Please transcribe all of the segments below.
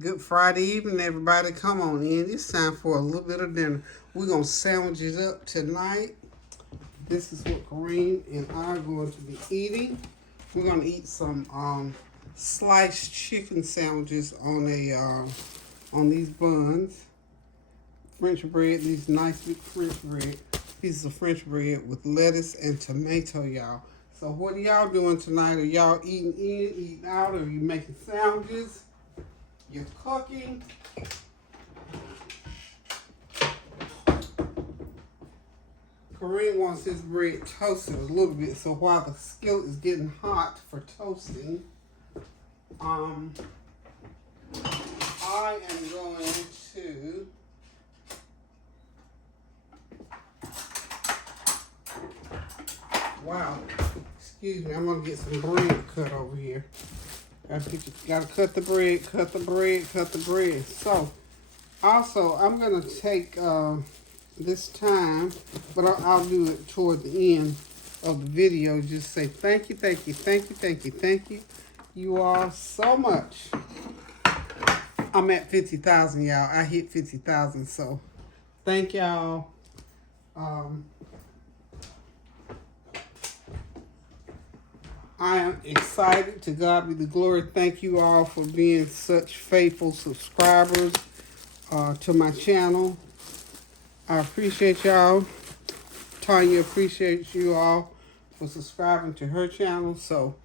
Good Friday evening, everybody. Come on in. It's time for a little bit of dinner. We're going to sandwich it up tonight. This is what Kareem and I are going to be eating. We're going to eat some sliced chicken sandwiches on these buns. French bread, these nice big French bread. Pieces of French bread with lettuce and tomato, y'all. So what are y'all doing tonight? Are y'all eating in, eating out? Are you making sandwiches? You're cooking. Kareem wants his bread toasted a little bit, so while the skillet is getting hot for toasting, I am going to excuse me, I'm gonna get some bread cut over here. Gotta cut the bread, cut the bread, cut the bread. So, also, I'm going to take this time, but I'll do it toward the end of the video. Just say thank you, thank you, thank you, thank you, thank you. You all so much. I'm at 50,000, y'all. I hit 50,000, so thank y'all. I am excited. To God be the glory. Thank you all for being such faithful subscribers to my channel. I appreciate y'all. Tanya appreciates you all for subscribing to her channel. So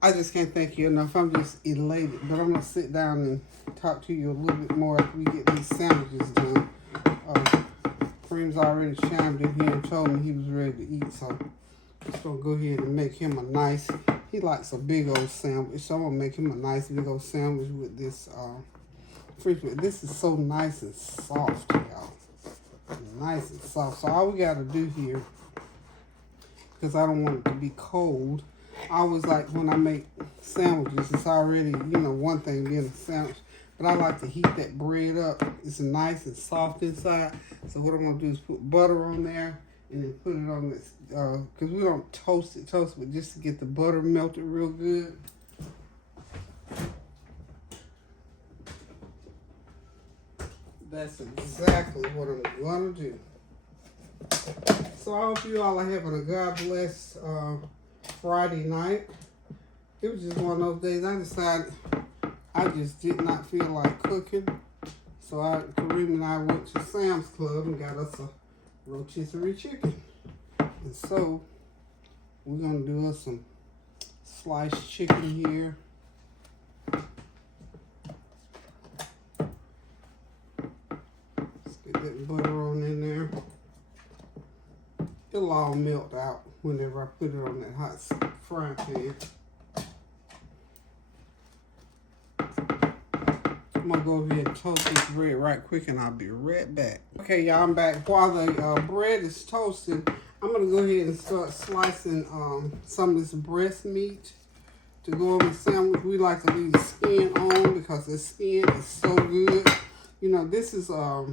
I just can't thank you enough. I'm just elated. But I'm going to sit down and talk to you a little bit more after we get these sandwiches done. Kareem's already chimed in here and told me he was ready to eat. So just gonna go ahead and make him a nice, he likes a big old sandwich, so I'm gonna make him a nice big old sandwich with this French bread. This is so nice and soft, y'all. Nice and soft. So all we gotta do here, because I don't want it to be cold, I always like when I make sandwiches, it's already, one thing being a sandwich, but I like to heat that bread up. It's nice and soft inside. So what I'm gonna do is put butter on there and then put it on this, because we don't toast it, but just to get the butter melted real good. That's exactly what I'm gonna do. So I hope you all are having a God bless Friday night. It was just one of those days I decided I just did not feel like cooking. So Kareem and I went to Sam's Club and got us a rotisserie chicken. And so we're gonna do us some sliced chicken here. Let's get that butter on in there. It'll all melt out whenever I put it on that hot frying pan. I'm gonna go ahead and toast this bread right quick and I'll be right back. Okay, y'all, I'm back. While the bread is toasting, I'm gonna go ahead and start slicing some of this breast meat to go on the sandwich. We like to leave the skin on because the skin is so good. This is a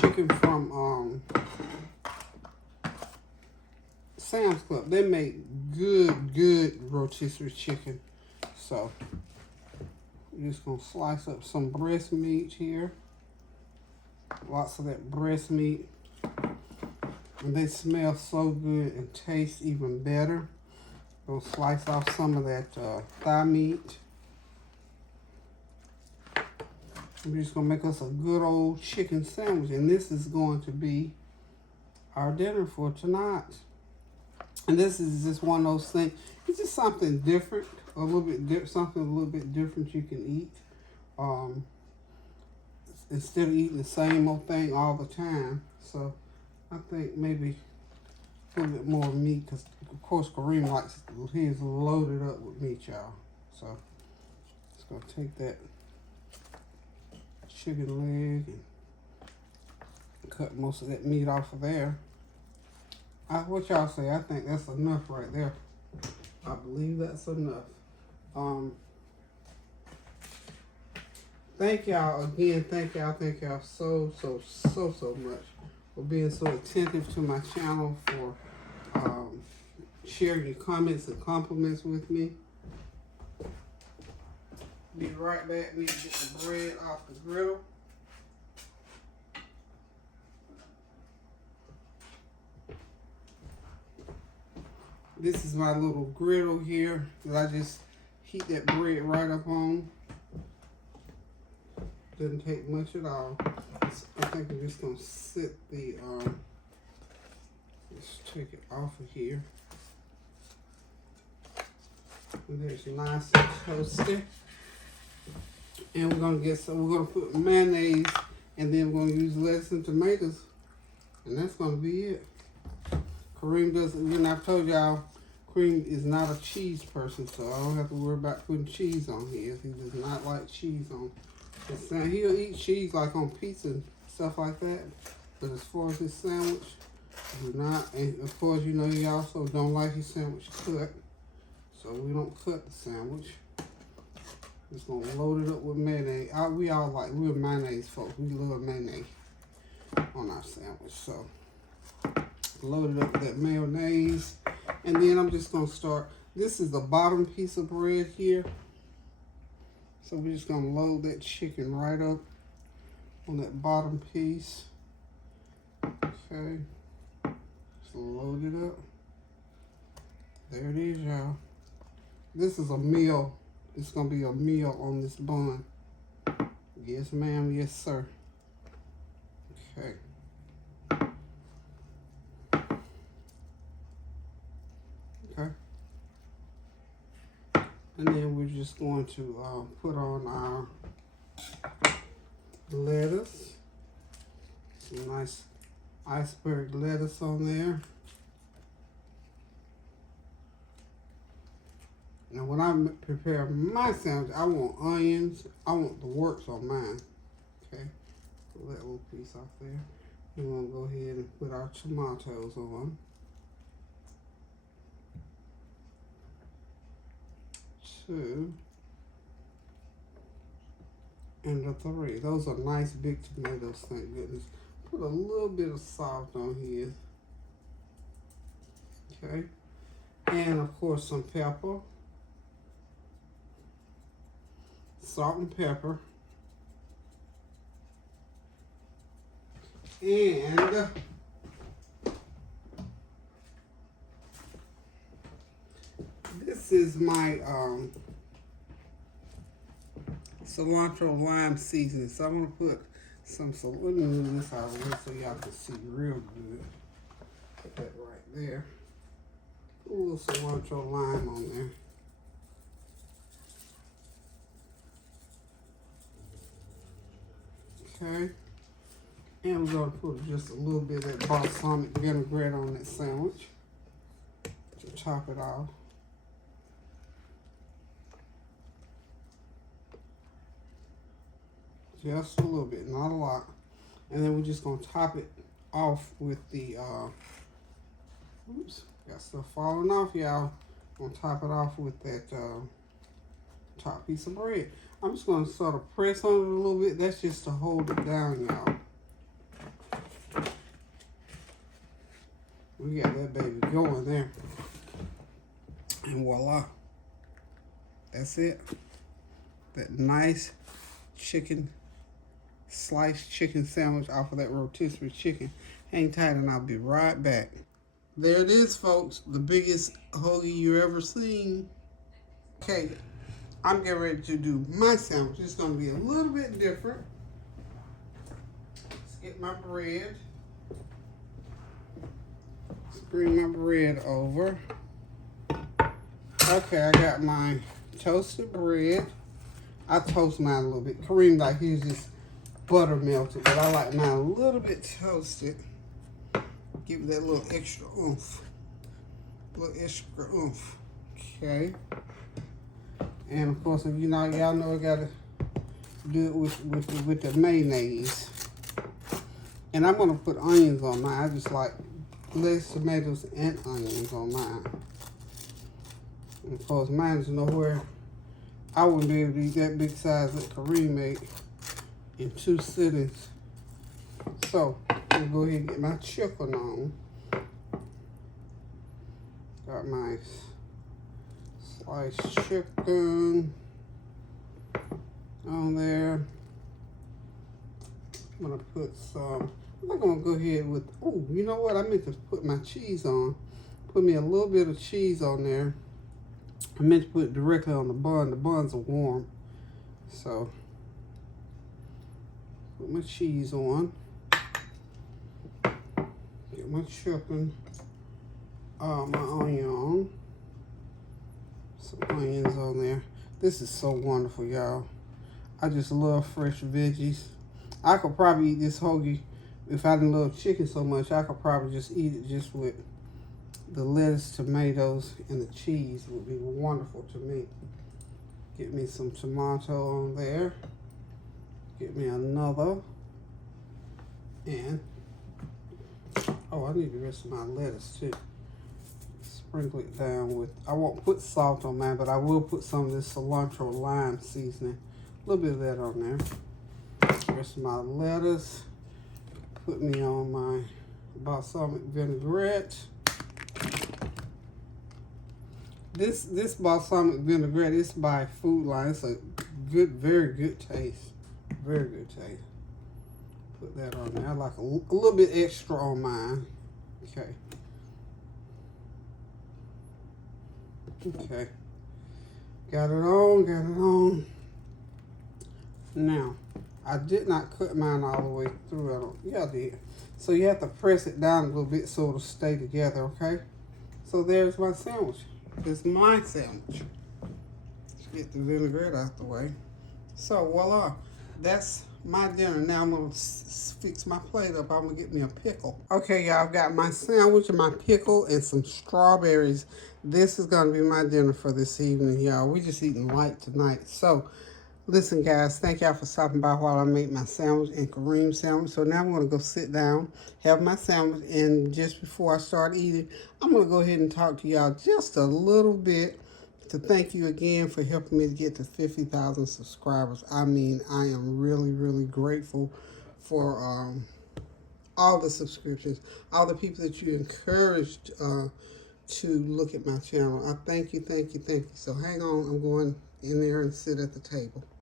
chicken from Sam's Club. They make good rotisserie chicken. So we're just gonna slice up some breast meat here. Lots of that breast meat. And they smell so good and taste even better. Gonna slice off some of that thigh meat. We're just gonna make us a good old chicken sandwich. And this is going to be our dinner for tonight. And this is just one of those things. It's just something different. Something a little bit different you can eat. Instead of eating the same old thing all the time. So I think maybe a little bit more meat, because of course Kareem likes his loaded up with meat, y'all. So just gonna take that chicken leg and cut most of that meat off of there. What y'all say? I think that's enough right there. I believe that's enough. Thank y'all again. Thank y'all so much for being so attentive to my channel, for sharing your comments and compliments with me. Be right back. Need to get the bread off the griddle. This is my little griddle here that I just heat that bread right up on. Doesn't take much at all. I think I'm just gonna sit the let's take it off of here. And there's nice and toasty. And we're gonna put mayonnaise, and then we're gonna use lettuce and tomatoes, and that's gonna be it. Kareem doesn't, and I've told y'all, Kareem is not a cheese person, so I don't have to worry about putting cheese on his. He does not like cheese on his sandwich. He'll eat cheese like on pizza and stuff like that, but as far as his sandwich, do not. And of course, you know, he also don't like his sandwich cut, so we don't cut the sandwich. Just gonna load it up with mayonnaise. We're mayonnaise folks. We love mayonnaise on our sandwich, so load it up with that mayonnaise. And then I'm just gonna start. This is the bottom piece of bread here. So we're just gonna load that chicken right up on that bottom piece. Okay. Just load it up. There it is, y'all. This is a meal. It's gonna be a meal on this bun. Yes, ma'am. Yes, sir. Okay. Okay. And then we're just going to put on our lettuce. Some nice iceberg lettuce on there. Now when I prepare my sandwich, I want onions. I want the works on mine. Okay. Put that little piece off there. We're going to go ahead and put our tomatoes on. 2 and the 3. Those are nice big tomatoes, thank goodness. Put a little bit of salt on here. Okay. And of course some pepper. Salt and pepper. And this is my cilantro lime seasoning. So I'm gonna put some. So let me move this out of the way so y'all can see real good. Put that right there. Put a little cilantro lime on there. Okay. And we're going to put just a little bit of that balsamic vinaigrette on that sandwich to top it off. Just a little bit, not a lot. And then we're just going to top it off with the, oops, got stuff falling off, y'all. Going to top it off with that top piece of bread. I'm just going to sort of press on it a little bit. That's just to hold it down, y'all. We got that baby going there. And voila. That's it. That nice chicken, sliced chicken sandwich off of that rotisserie chicken. Hang tight and I'll be right back. There it is, folks. The biggest hoagie you ever seen. Okay, I'm getting ready to do my sandwich. It's going to be a little bit different. Let's get my bread. Bring my bread over. Okay, I got my toasted bread. I toast mine a little bit. Kareem like his just butter melted, but I like mine a little bit toasted. Give it that little extra oomph. A little extra oomph. Okay. And of course, if you know, y'all know I gotta do it with the mayonnaise. And I'm gonna put onions on mine. I just like lettuce, tomatoes, and onions on mine. And of course, mine is nowhere. I wouldn't be able to eat that big size that Kareem made in 2 sittings. So, I'm gonna go ahead and get my chicken on. Got my sliced chicken. on there. I'm gonna put some, I'm gonna go ahead with, oh, you know what? I meant to put my cheese on. Put me a little bit of cheese on there. I meant to put it directly on the bun. The buns are warm. So, put my cheese on. Get my chicken. My onion. Some onions on there. This is so wonderful, y'all. I just love fresh veggies. I could probably eat this hoagie. If I didn't love chicken so much, I could probably just eat it just with the lettuce, tomatoes, and the cheese. Would be wonderful to me. Get me some tomato on there. Get me another. And, oh, I need the rest of my lettuce too. Sprinkle it down with, I won't put salt on mine, but I will put some of this cilantro lime seasoning. A little bit of that on there. The rest of my lettuce. Put me on my balsamic vinaigrette. This balsamic vinaigrette is by Food Line. It's a good, very good taste. Very good taste. Put that on there. I like a little bit extra on mine. Okay. Okay. Got it on. Now, I did not cut mine all the way through. Yeah, I did. So you have to press it down a little bit so it'll stay together, okay? So there's my sandwich. It's my sandwich. Let's get the vinaigrette out the way. So voila, that's my dinner. Now I'm gonna fix my plate up. I'm gonna get me a pickle. Okay, y'all, I've got my sandwich and my pickle and some strawberries. This is gonna be my dinner for this evening, y'all. We just eating light tonight. So listen, guys, thank y'all for stopping by while I make my sandwich and Kareem's sandwich. So now I'm going to go sit down, have my sandwich, and just before I start eating, I'm going to go ahead and talk to y'all just a little bit to thank you again for helping me to get to 50,000 subscribers. I mean, I am really, really grateful for all the subscriptions, all the people that you encouraged to look at my channel. I thank you. So hang on, I'm going in there and sit at the table.